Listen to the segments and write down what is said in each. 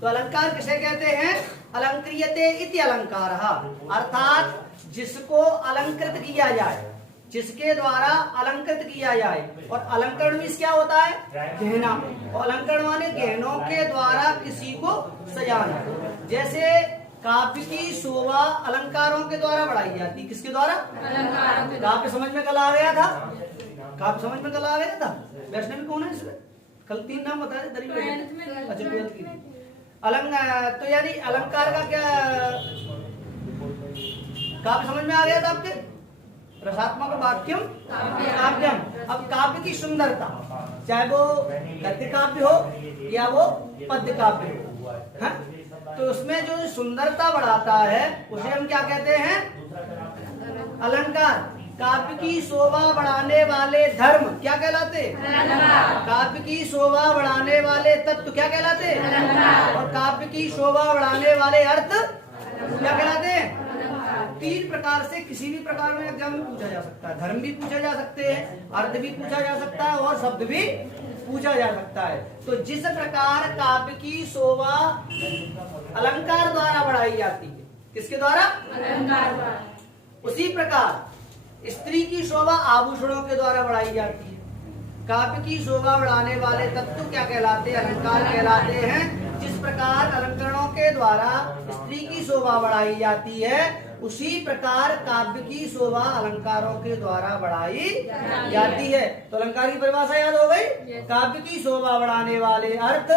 तो अलंकार किसे कहते हैं? अलंक्रियते इति अलंकारः, अर्थात जिसको अलंकृत किया जाए, जिसके द्वारा अलंकृत किया जाए। और अलंकरण मीन्स क्या होता है? गहना। और अलंकरण माने गहनों के द्वारा किसी को सजाना। जैसे काव्य की शोभा अलंकारों के द्वारा बढ़ाई जाती। किसके द्वारा? काव्य समझ में कल आ गया था? काव्य समझ में कल आ गया था? वैष्णवी कौन है इसमें? कल 3 नाम बताए। अच्छा, तो यानी अलंकार का क्या काव्य समझ में आ गया था आपके? रसात्मक वाक्यम काव्यम। अब काव्य की सुंदरता, चाहे वो गद्य काव्य हो या वो पद्य काव्य हो, है? तो उसमें जो सुंदरता बढ़ाता है उसे हम क्या कहते हैं? अलंकार। काव्य की शोभा बढ़ाने वाले धर्म क्या कहलाते? काव्य की शोभा बढ़ाने वाले तत्व क्या कहलाते? और काव्य की शोभा बढ़ाने वाले अर्थ क्या कहलाते हैं? 3 प्रकार से किसी भी प्रकार में एग्जाम में पूछा जा सकता है। धर्म भी पूछा जा सकते हैं, अर्थ भी पूछा जा सकता है और शब्द भी पूछा जा सकता है। तो जिस प्रकार काव्य की शोभा अलंकार द्वारा बढ़ाई जाती है, किसके द्वारा? अलंकार द्वारा, उसी प्रकार स्त्री की शोभा आभूषणों के द्वारा बढ़ाई जाती है। काव्य की शोभा बढ़ाने वाले तत्व क्या कहलाते हैं? अलंकार कहलाते हैं। जिस प्रकार अलंकरणों के द्वारा स्त्री की शोभा बढ़ाई जाती है, उसी प्रकार काव्य की शोभा अलंकारों के द्वारा बढ़ाई जाती है। तो अलंकार की परिभाषा याद हो गई? काव्य की शोभा बढ़ाने वाले अर्थ,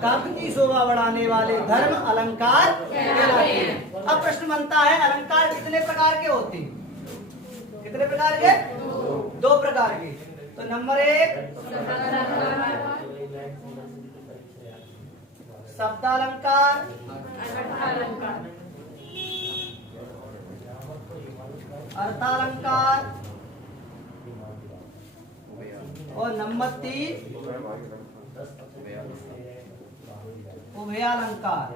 काव्य की शोभा बढ़ाने वाले धर्म अलंकार कहलाते हैं। अब प्रश्न बनता है, अलंकार कितने प्रकार के होते हैं? कितने प्रकार के? 2 प्रकार के। तो नंबर 1 शब्दालंकार, अर्थालंकार, और नंबर 3 उभयालंकार।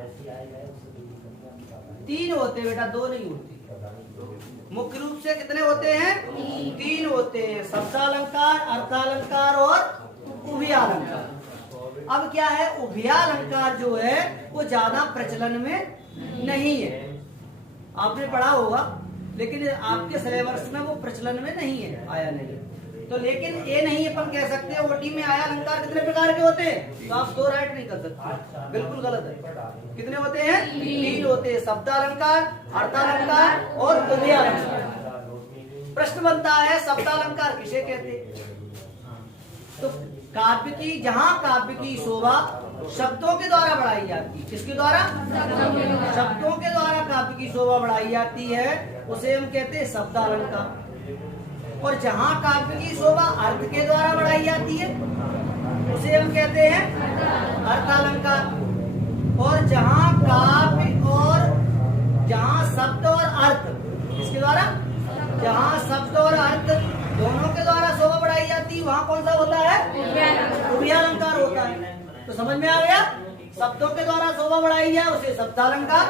3 होते बेटा, 2 नहीं होते। मुख्य रूप से कितने होते हैं? 3 होते हैं, शब्दालंकार, अर्थालंकार और उभयालंकार। अब क्या है, उभयालंकार जो है वो ज्यादा प्रचलन में नहीं है। आपने पढ़ा होगा, लेकिन आपके सिलेबस में वो प्रचलन में नहीं है, आया नहीं। तो लेकिन ये नहीं अपन कह सकते ओटी में आया अलंकार कितने प्रकार के होते हैं, तो आप 2 राइट नहीं कर सकते, बिल्कुल गलत है। कितने होते हैं? 3 होते हैं, शब्दालंकार, अर्थालंकार और उभयालंकार। प्रश्न बनता है, शब्दालंकार किसे कहते हैं? तो काव्य की, जहां काव्य की शोभा शब्दों के द्वारा बढ़ाई जाती है। किसके द्वारा? शब्दों के द्वारा काव्य की शोभा बढ़ाई जाती है, उसे हम कहते हैं शब्दालंकार। और जहां काव्य की शोभा अर्थ के द्वारा बढ़ाई जाती है, उसे हम कहते हैं अर्थालंकार। और जहां काव्य और जहां शब्द और अर्थ, किसके द्वारा? जहां शब्द और अर्थ दोनों के द्वारा शोभा बढ़ाई जाती है, वहां कौन सा होता है? उभयालंकार होता है। तो समझ में आ गया? शब्दों के द्वारा शोभा बढ़ाई है उसे शब्दालंकार,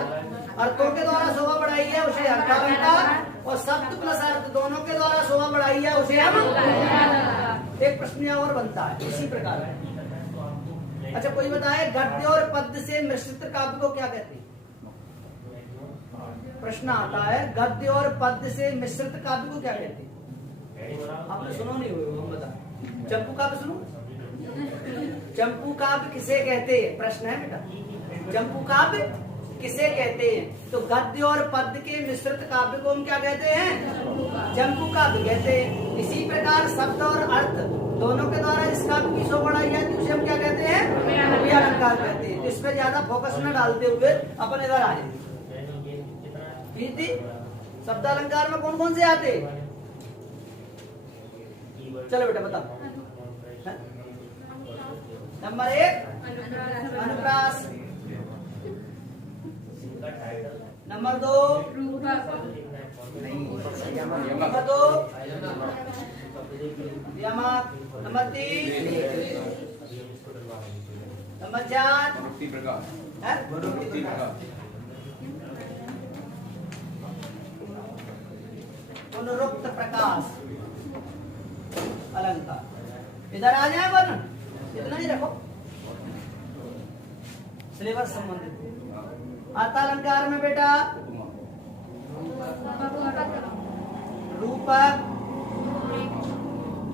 अर्थों के द्वारा शोभा बढ़ाई है उसे अर्थालंकार, और शब्द प्लस अर्थ दोनों के द्वारा शोभा बढ़ाई है उसे हम। एक प्रश्न और बनता है इसी प्रकार है। अच्छा, कोई बताए गद्य और पद्य से मिश्रित काव्य को क्या कहते हैं? प्रश्न आता है, गद्य और पद्य से मिश्रित काव्य को क्या कहते हैं? आपने सुनो नहीं हुए, हम बता। चंपू काव्य सुनो। चंपू काव्य किसे कहते हैं? प्रश्न है बेटा, चंपू काव्य किसे कहते हैं? तो गद्य और पद्य के मिश्रित काव्य को हम क्या कहते हैं? चंपू काव्य कहते हैं। इसी प्रकार शब्द और अर्थ दोनों के द्वारा जिस काव्य की शोभा बढ़ाई जाती है उसे हम क्या कहते हैं? उभयालंकार कहते हैं। तो इस पर ज्यादा फोकस न डालते हुए अपन इधर आ जाए। शब्दालंकार में कौन कौन से आते? चलो बेटा बता। नंबर 1 अनुप्रास, नंबर 2 यमक, नंबर 3 नंबर 4 पुनरुक्त प्रकाश अलंकार। इधर आ जाए वर्ण। इतना ही रखो, सिलेबस संबंधित। अर्थालंकार में बेटा रूपक,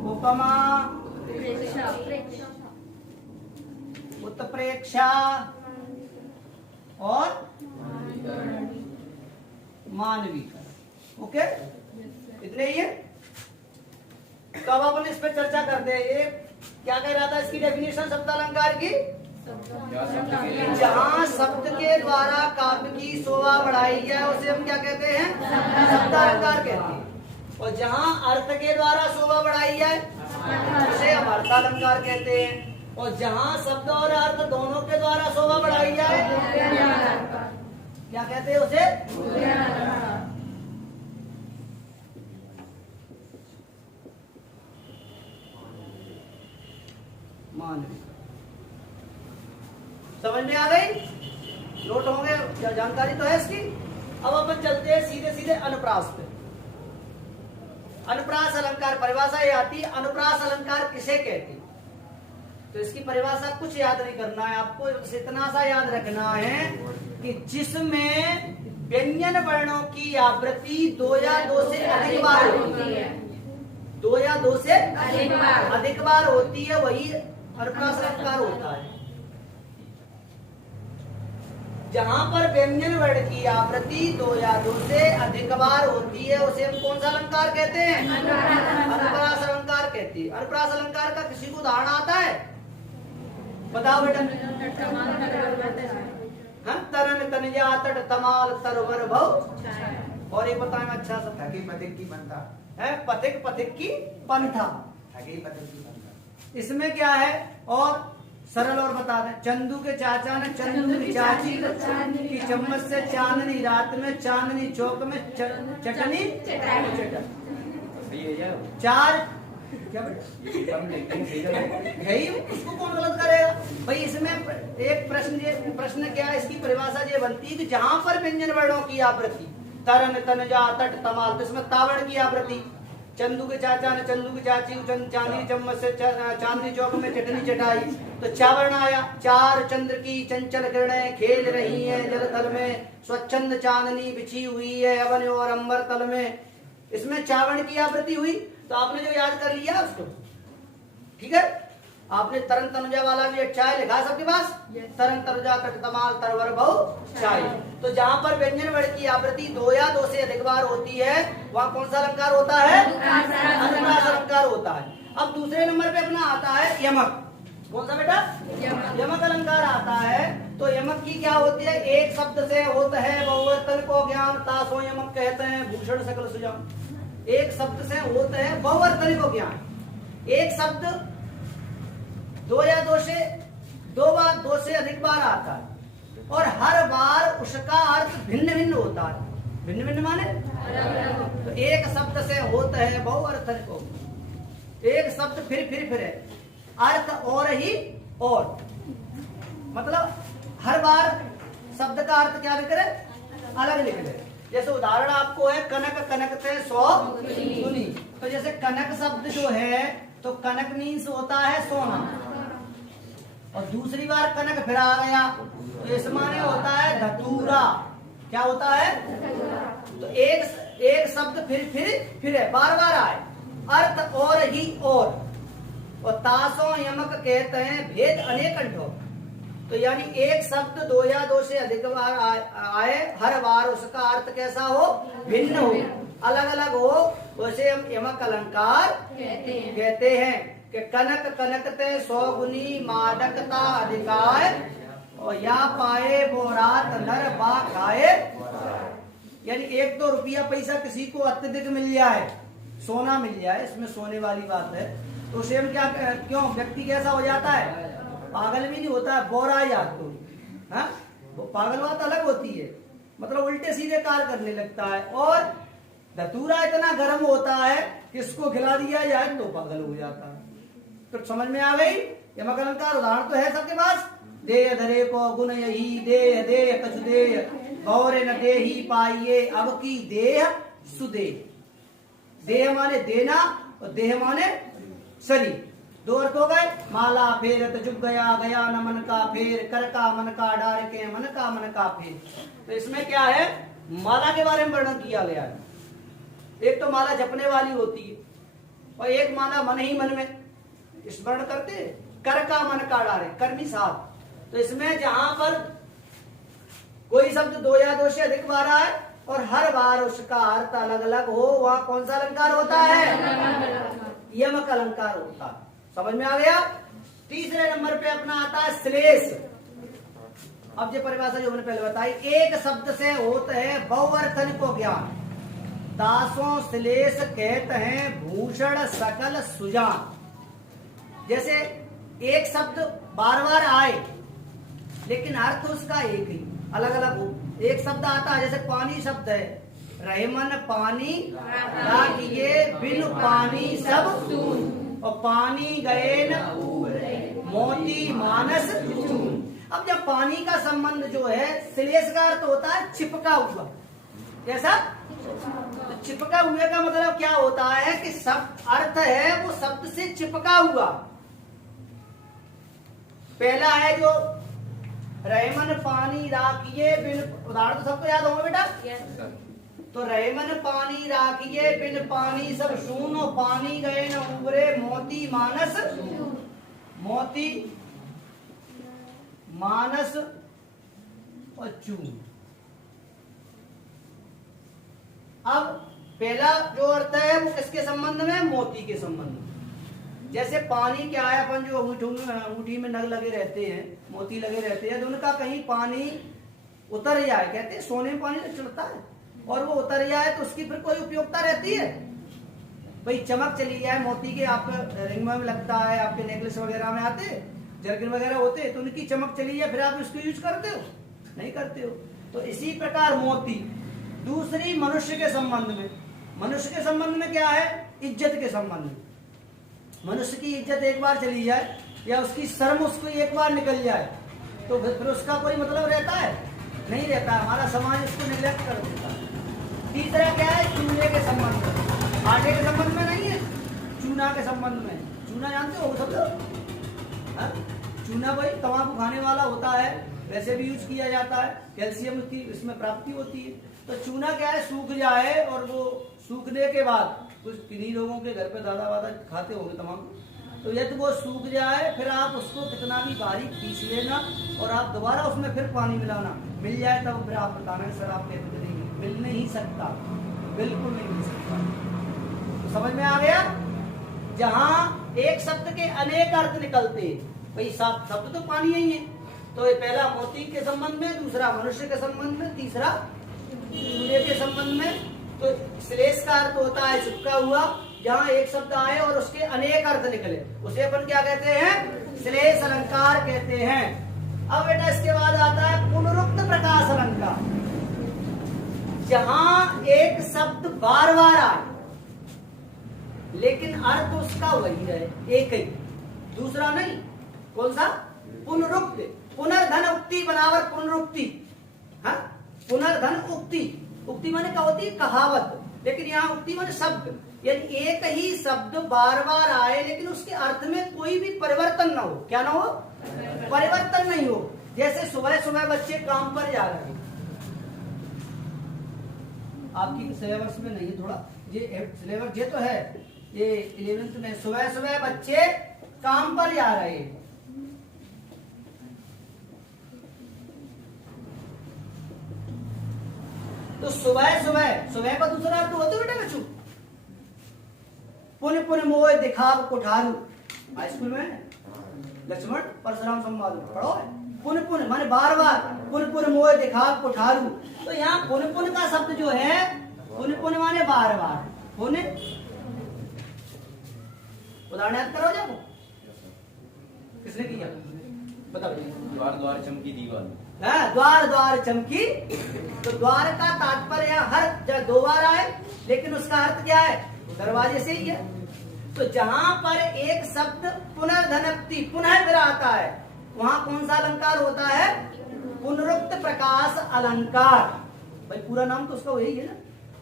उपमा, उत्प्रेक्षा और मानवीकरण। ओके, इतने ही है। तो अब अपन इस पे चर्चा करते हैं। ये क्या कह रहा था, इसकी डेफिनेशन शब्दालंकार की, जहां शब्द के द्वारा काव्य की शोभा बढ़ाई है उसे हम क्या कहते हैं, शब्दालंकार कहते हैं। और जहां अर्थ के द्वारा शोभा बढ़ाई है उसे हम अर्थालंकार कहते हैं। और जहां शब्द और अर्थ दोनों के द्वारा शोभा बढ़ाई जाए क्या कहते हैं उसे, मानवीय। समझ में आ गई, नोट होंगे, जानकारी तो है इसकी। अब अपन चलते हैं सीधे सीधे अनुप्रास पे। अनुप्रास अलंकार परिभाषा ये आती है, अनुप्रास अलंकार किसे कहती है। तो इसकी परिभाषा कुछ याद नहीं करना है आपको, बस इतना सा याद रखना है कि जिसमें व्यंजन वर्णों की आवृत्ति 2 या 2 से अधिक बार होती है, 2 या 2 से अधिक बार होती है, वही अनुप्रास अलंकार होता है। जहां पर व्यंजन वर्ण की आवृत्ति 2 या 2 से अधिक बार होती है उसे हम कौन सा अलंकार कहते हैं, अनुप्रास अलंकार कहते हैं। अनुप्रास अलंकार का किसी को उदाहरण आता है, बताओ बेटा। तरन तनजा तट तमाल तरवर भव। और एक बताएं अच्छा सा, पथिक की बनता है, पथिक पथिक की पंथा। पथिक की बनता। इसमें क्या है, और सरल और बता दें। चंदू के चाचा ने चंदू की चाची की चम्मच से चांदनी रात में चांदनी चौक में चटनी चार, क्या यही उसको कौन गलत करेगा भाई। इसमें एक प्रश्न क्या है, इसकी परिभाषा ये बनती है कि जहां पर व्यंजन वर्णों की आवृत्ति तरन तनजा तट तमाल, तो इसमें तावड़ की आवृत्ति। चंदू के चाचा ने चंदू की चाची चांदनी चम्मच से चांदनी चौक में चटनी चटाई, तो चावर्ण आया। चार चंद्र की चंचल किरणें खेल रही हैं जल तल में, स्वच्छंद चांदनी बिछी हुई है अवन और अंबर तल में। इसमें चावर्ण की आवृत्ति हुई, तो आपने जो याद कर लिया उसको, ठीक है। आपने तरन तनुजा वाला भी अच्छा है, लिखा सबके पास, तरन तनुजा तट तमाल तरवर बहु चाय। तो जहां पर व्यंजन वर्ण की आवृत्ति 2 या 2 से अधिक बार होती है वहां कौन सा अलंकार होता है, अनुप्रास अलंकार होता है। अब दूसरे नंबर पे अपना आता है यमक। कौन सा बेटा, यमक अलंकार आता है। तो यमक की क्या होती है, एक शब्द से होता है बहुवचन को ज्ञान, तासो यमक कहते हैं भूषण सकल सुजान। एक शब्द से होता है बहुवचन को ज्ञान। एक शब्द 2 या 2 से 2 से अधिक बार आता है और हर बार उसका अर्थ भिन्न भिन्न होता है। भिन्न भिन्न माने तो एक शब्द से होता है बहुअर्थन को, एक शब्द फिर है, अर्थ और ही और, मतलब हर बार शब्द का अर्थ क्या लिख रहे, अलग लिख रहे। जैसे उदाहरण आपको है कनक, कनक से 100 सुनी। तो जैसे कनक शब्द जो है तो कनक मीन्स होता है सोना, और दूसरी बार कनक फिर आ गया तो इस माने होता है धतूरा। क्या होता है, तो एक शब्द फिर है, बार बार आए, अर्थ और ही और तासो यमक कहते हैं भेद अनेक कंठों। तो यानी एक शब्द 2 या 2 से अधिक बार आए, हर बार उसका अर्थ कैसा हो, भिन्न हो, अलग अलग हो, उसे हम यमक अलंकार कहते हैं। कि कनक कनकते 100 गुनी मादकता अधिकाय, और या पाए वो रात नर बा खाए। यानी 1-2 रुपया पैसा किसी को अत्यधिक मिल जाए, सोना मिल जाए, इसमें सोने वाली बात है, तो उसे हम क्या, क्यों व्यक्ति कैसा हो जाता है, पागल भी नहीं होता है, बोरा याद तो, हाँ वो पागल बात अलग होती है, मतलब उल्टे सीधे कार्य करने लगता है। और धतूरा इतना गर्म होता है किसको खिला दिया जाए तो पागल हो जाता है। तो समझ में आ गई, यमक अलंकार उदाहरण तो है सबके पास। देह धरे को गुण यही, देह देह कछु देह, गौरे न देही पाइये अब की देह सुदेह। देह माने देना और देह माने शरीर, दो अर्थ हो गए, माला फेरत जुग गया, गया न मन का फेर, कर का मन का डार के, मन का फेर। तो इसमें क्या है, माला के बारे में वर्णन किया गया है। एक तो माला जपने वाली होती है और एक माला मन ही मन में स्मरण करते, कर का मन का डारे, कर्मी साहब। तो इसमें जहां पर कोई शब्द दो या दो से अधिक बार आए और हर बार उसका अर्थ अलग अलग हो, वहां कौन सा अलंकार होता है, यमक अलंकार होता है। समझ में आ गया। तीसरे नंबर पे अपना आता है श्लेष। अब जो परिभाषा जो हमने पहले बताई, एक शब्द से होता है बहुअर्थन को ज्ञान, दासों श्लेष कहते हैं भूषण सकल सुजान। जैसे एक शब्द बार बार आए लेकिन अर्थ उसका एक ही, अलग अलग हो। एक शब्द आता है, जैसे पानी शब्द है, रहमन पानी राखिए बिन पानी सब सून, और पानी गए न मोती मानस चून। अब जब पानी का संबंध जो है, श्लेष का अर्थ होता है चिपका हुआ। कैसा? तो चिपका हुए का मतलब क्या होता है कि शब्द अर्थ है वो शब्द से चिपका हुआ। पहला है जो रहमन पानी राखिए बिन, उदाहरण तो सबको याद होगा बेटा। तो रहमन पानी राखिए बिन पानी सब शूनो, पानी गए न उबरे मोती मानस, मोती मानस और चून। अब पहला जो अर्थ है वो किसके संबंध में, मोती के संबंध में। जैसे पानी क्या है, अपन जो अंगूठी में नग लगे रहते हैं, मोती लगे रहते हैं, तो उनका कहीं पानी उतर जाए, कहते हैं सोने में पानी तो चढ़ता है, और वो उतर जाए तो उसकी फिर कोई उपयोगिता रहती है भाई। चमक चली जाए मोती के, आपके रिंग में लगता है, आपके नेकलेस वगैरह में आते, जर्किन वगैरह होते, तो उनकी चमक चली जाए, फिर आप उसको यूज करते हो, नहीं करते हो। तो इसी प्रकार मोती। दूसरी मनुष्य के संबंध में, मनुष्य के संबंध में क्या है, इज्जत के संबंध में। मनुष्य की इज्जत एक बार चली जाए या उसकी शर्म उसको एक बार निकल जाए तो फिर उसका कोई मतलब रहता है, नहीं रहता। हमारा समाज उसको निग्लेक्ट कर देता है। तीसरा क्या है, चूने के संबंध में, आटे के संबंध में नहीं है, चूना के संबंध में। चूना जानते हो सब लोग? चूना भाई तंबाकू खाने वाला होता है, वैसे भी यूज किया जाता है, कैल्शियम की इसमें प्राप्ति होती है। तो चूना क्या है, सूख जाए और वो सूखने के बाद, कुछ किन्हीं लोगों के घर पे दादा वादा खाते होंगे तंबाकू, तो यदि वो सूख जाए फिर आप उसको कितना भी बारीक पीस लेना और आप दोबारा उसमें फिर पानी मिलाना, मिल जाए तब फिर आप बताना सर आप कहते नहीं, मिल नहीं सकता, बिल्कुल नहीं मिल सकता। तो समझ में आ गया। जहां एक शब्द के अनेक अर्थ निकलते हैं भाई, शब्द तो पानी ही है। तो ये पहला मोती के संबंध में, दूसरा मनुष्य के संबंध में, तीसरा चूने के संबंध में। तो श्लेष का अर्थ होता है चिपका हुआ, जहां एक शब्द आए और उसके अनेक अर्थ निकले, उसे अपन क्या कहते हैं, श्लेष अलंकार कहते हैं। अब बेटा इसके बाद आता है पुनरुक्त प्रकाश अलंकार। जहां एक शब्द बार बार आए लेकिन अर्थ उसका वही है, एक ही, दूसरा नहीं। कौन सा? पुनरुक्त। पुनर्धन उक्ति बराबर पुनरुक्ति। हाँ, पुनर्धन उक्ति। उक्ति माने क्या होती है, कहावत, लेकिन यहाँ उक्ति माने शब्द। यदि एक ही शब्द बार बार आए लेकिन उसके अर्थ में कोई भी परिवर्तन ना हो, क्या ना हो, परिवर्तन नहीं हो। जैसे सुबह सुबह बच्चे काम पर जा रहे हैं, आपकी सिलेबस में नहीं, थोड़ा ये सिलेबस ये तो है, ये 11th में, सुबह सुबह बच्चे काम पर जा रहे हैं। तो सुबह सुबह, सुबह का दूसरा अर्थ होता है बेटा बच्चों, पुन पुन मोह दिखाव कुठारू। स्कूल में लक्ष्मण परशुराम संवाद पढ़ो है। पुन पुन माने बार बार, पुन पुन मोह दिखाव कुठारू। तो यहाँ पुन पुन का शब्द जो है, पुन पुन माने बार बार, पुन। उदाहरण याद करो जब, किसने किया बताओ। द्वार द्वार चमकी दीवार, द्वार द्वार चमकी। तो द्वार का तात्पर्य हर दो बार आए लेकिन उसका अर्थ क्या है, दरवाजे से ही है। तो जहां पर एक शब्द पुनर्धनक्ति, पुनः फिर आता है, वहां कौन सा अलंकार होता है, पुनरुक्त प्रकाश अलंकार। भाई पूरा नाम तो उसका वही है ना,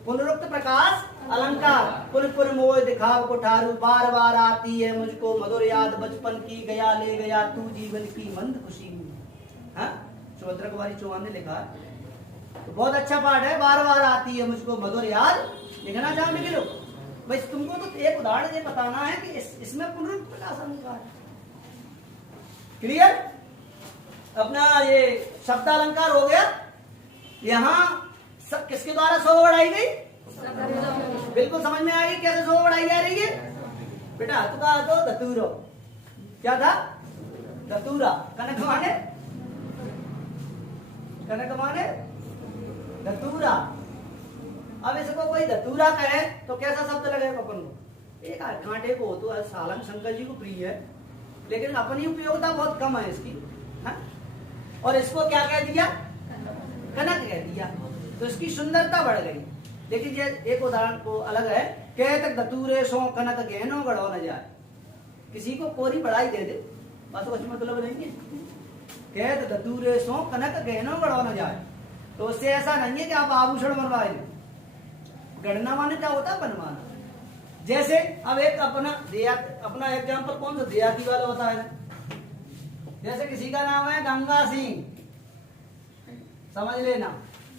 पुनरुक्त प्रकाश अलंकार। पुन पुन मोह दिखाव कुठारू, बार बार आती है मुझको मधुर याद बचपन की, गया ले गया तू जीवन की मंद खुशी। हाँ, सुभद्रा कुमारी चौहान ने लिखा है, तो बहुत अच्छा पाठ है। बार बार आती है मुझको मधुर याद, लिखना चाहोगे कि लोग? भाई तुमको तो एक उदाहरण ये बताना है कि इसमें पुनरुक्त प्रकाश अलंकार। क्लियर? अपना ये शब्द अलंकार हो गया। यहाँ सब किसके द्वारा शोभा बढ़ाई गई? बिल्कुल समझ में आ गई कैसे शोभा बढ़ाई जा रही है? बेटा तुका तो धतूरो, क्या था? धतूरा। कनक माने? कनक माने धतूरा। अब इसको कोई धतूरा कहे तो कैसा शब्द लगेगा अपन को? एक कांटे को तो सालंग शंकर जी को प्रिय है, लेकिन अपनी उपयोगिता बहुत कम है इसकी। हाँ? और इसको क्या कह दिया? कनक कह दिया, तो इसकी सुंदरता बढ़ गई। लेकिन ये एक उदाहरण को अलग है, कह तक धतूरे सो कनक गहनो गढ़ो न जाए। किसी को कोरी बढ़ाई दे दे, बात कुछ मतलब नहीं है। कह तक धतूरे सो कनक गहनो गढ़ो न जाए, तो उससे ऐसा नहीं है कि आप आभूषण बनवाए। गढ़ना माने क्या होता है? बनवाना। जैसे अब एक अपना एग्जाम्पल कौन सा देहाती वाला होता है? जैसे किसी का नाम है गंगा सिंह, समझ लेना,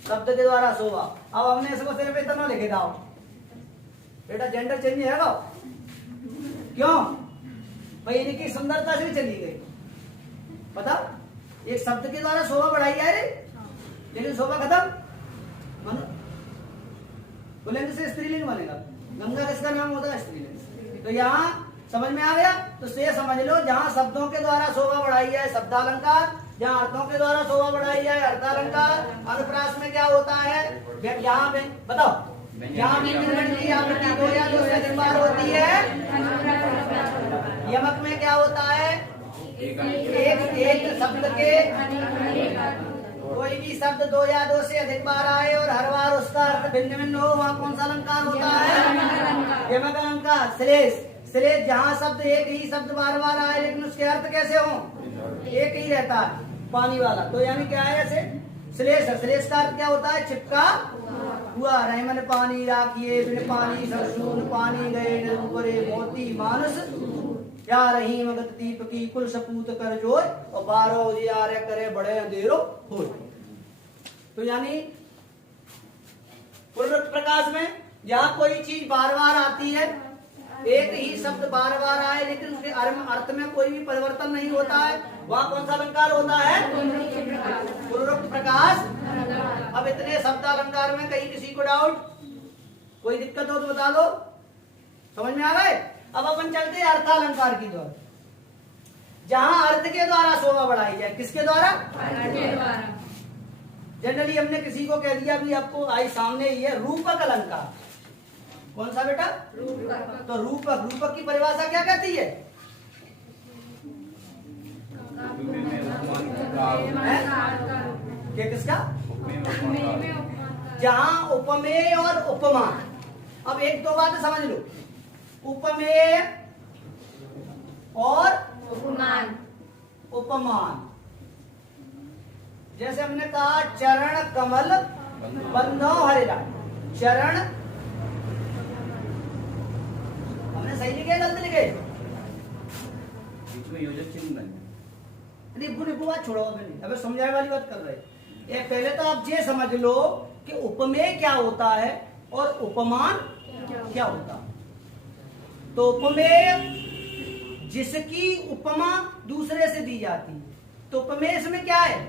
शब्द के द्वारा शोभा। अब हमने इसको सिर्फ इतना लिखे दाओ, बेटा जेंडर चेंज है ना? क्यों भाई? इनकी सुंदरता से चली गई। बताओ, एक शब्द के द्वारा शोभा बढ़ाई जा रही, लेकिन शोभा खत्म। पुल्लिंग से स्त्रीलिंग बनेगा। गंगा किसका नाम होता है? स्त्रीलिंग। तो यहाँ समझ में आ गया? तो से समझ लो, जहाँ शब्दों के द्वारा शोभा बढ़ाई जाए शब्दालंकार, जहाँ अर्थों के द्वारा शोभा बढ़ाई जाए अर्थालंकार। अनुप्रास में क्या होता है? यहाँ पे बताओ, यहाँ व्यंजन की आवृत्ति 2 या 2 से अधिक बार होती है। यमक में क्या होता है? एक शब्द के कोई भी शब्द 2 या 2 से अधिक बार आए और हर बार उसका अर्थ भिन्न भिन्न हो, वहाँ कौन सा अलंकार होता है? यमक अलंकार। श्लेष, श्लेष जहाँ शब्द एक ही शब्द बार बार आए लेकिन उसके अर्थ कैसे हो? एक ही रहता है, पानी वाला। तो यानी क्या है? ऐसे श्लेष। श्लेष का अर्थ क्या होता है? चिपका हुआ। रहमन पानी राखिए बिन पानी सरसून, पानी गए नरूपरे मोती मानस, या रही मगत दीप की कुल सपूत कर जोय, और 12 उजियारे करे बड़े अंधेरो हो। तो यानी पुनरुक्त प्रकाश में जहाँ कोई चीज बार बार आती है, एक ही शब्द बार बार आए लेकिन उसके अर्थ में कोई भी परिवर्तन नहीं होता है, वहाँ कौन सा अलंकार होता है? पुनरुक्त प्रकाश। अब इतने शब्द अलंकार में कहीं किसी को डाउट, कोई दिक्कत हो तो बता दो। समझ में आ गए? अब अपन चलते हैं अर्थालंकार की द्वारा, जहां अर्थ के द्वारा शोभा बढ़ाई जाए। किसके द्वारा? जनरली हमने किसी को कह दिया भी आपको आई सामने ही है रूपक अलंकार। कौन सा बेटा? रूपक। तो रूपक, रूपक की परिभाषा क्या कहती है? क्या किसका? जहां उपमेय और उपमान। अब एक दो बातें समझ लो, उपमेय और उपमान। उपमान जैसे हमने कहा चरण कमल बंधो हरिरा। चरण हमने सही लिखे गलत लिखे? बीच में योजक चिन्ह बन बात छोड़ो, अबे समझाने वाली बात कर रहे। ये पहले तो आप ये समझ लो कि उपमेय क्या होता है और उपमान क्या होता है। तो उपमेय जिसकी उपमा दूसरे से दी जाती है। तो उपमेय इसमें क्या है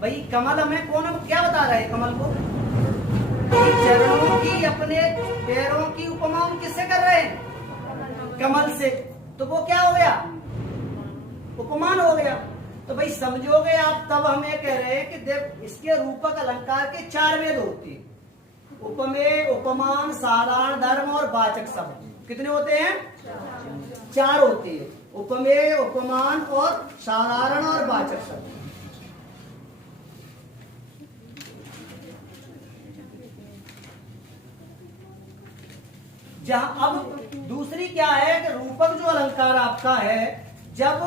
भाई? कमल हमें कौन क्या बता रहा है? कमल को चरणों की, अपने पैरों की उपमा हम किससे कर रहे हैं? कमल से। तो वो क्या हो गया? उपमान हो गया। तो भाई समझोगे आप तब हम ये कह रहे हैं कि देख इसके रूपक अलंकार के 4 वेद होते हैं, उपमेय, उपमान, साधारण धर्म और वाचक शब्द। कितने होते हैं? 4 होते हैं, उपमेय, उपमान और साधारण और वाचक शब्द। जहां अब दूसरी क्या है कि रूपक जो अलंकार आपका है, जब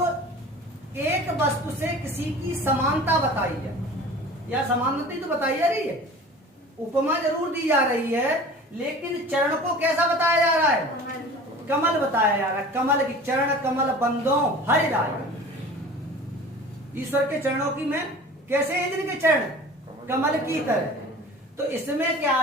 एक वस्तु से किसी की समानता बताई जाए या समानता तो बताई जा रही है, उपमा जरूर दी जा रही है, लेकिन चरण को कैसा बताया जा रहा है? कमल बताया जा रहा है। कमल की चरण कमल बंदों हरि राय। ईश्वर के चरणों की मैं कैसे हैं जिनके चरण कमल की तरह। तो इसमें क्या